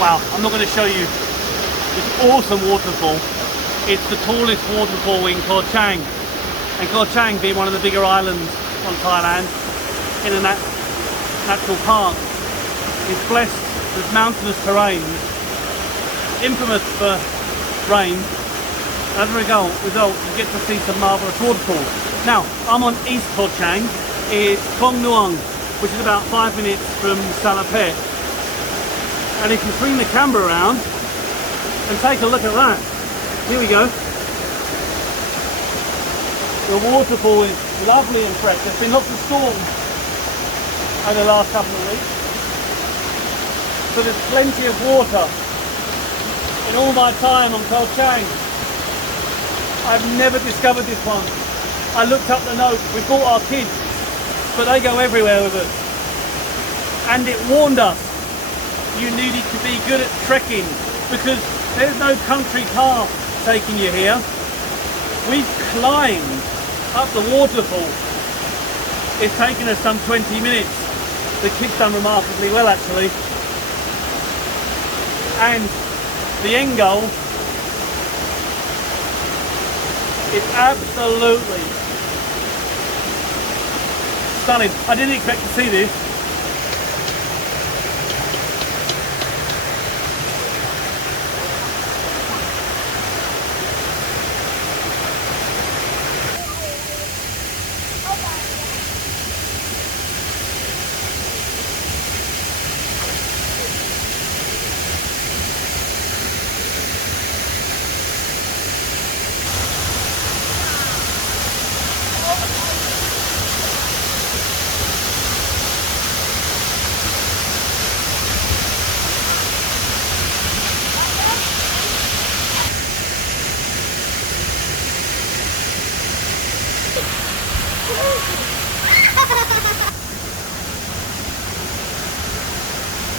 Wow, I'm not going to show you this awesome waterfall. It's the tallest waterfall in Koh Chang. And Koh Chang being one of the bigger islands on Thailand, in a natural park, is blessed with mountainous terrain, infamous for rain. As a result, you get to see some marvellous waterfalls. Now, I'm on East Koh Chang. It's Khlong Neung, which is about 5 minutes from Salapet. And if you swing the camera around and take a look at that, here we go. The waterfall is lovely and fresh. There's been lots of storms over the last couple of weeks, so there's plenty of water. In all my time on Koh Chang, I've never discovered this one. I looked up the note. We brought our kids, but they go everywhere with us. And it warned us, you needed to be good at trekking, because there's no country path taking you here. We've climbed up the waterfall. It's taken us some 20 minutes. The kids done remarkably well, actually. And the end goal is absolutely stunning. I didn't expect to see this.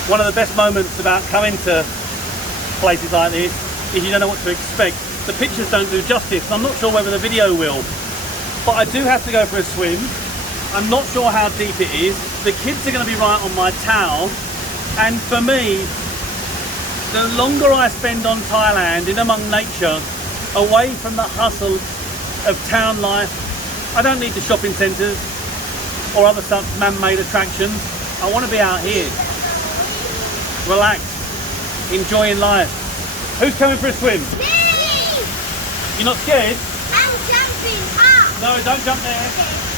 One of the best moments about coming to places like this is you don't know what to expect. The pictures don't do justice. I'm not sure whether the video will, but I do have to go for a swim. I'm not sure how deep it is. The kids are going to be right on my towel, and for me, the longer I spend on Thailand in among nature, away from the hustle of town life, I don't need the shopping centres or other such man-made attractions. I want to be out here, relaxed, enjoying life. Who's coming for a swim? Me! You're not scared? I'm jumping up! No, don't jump there.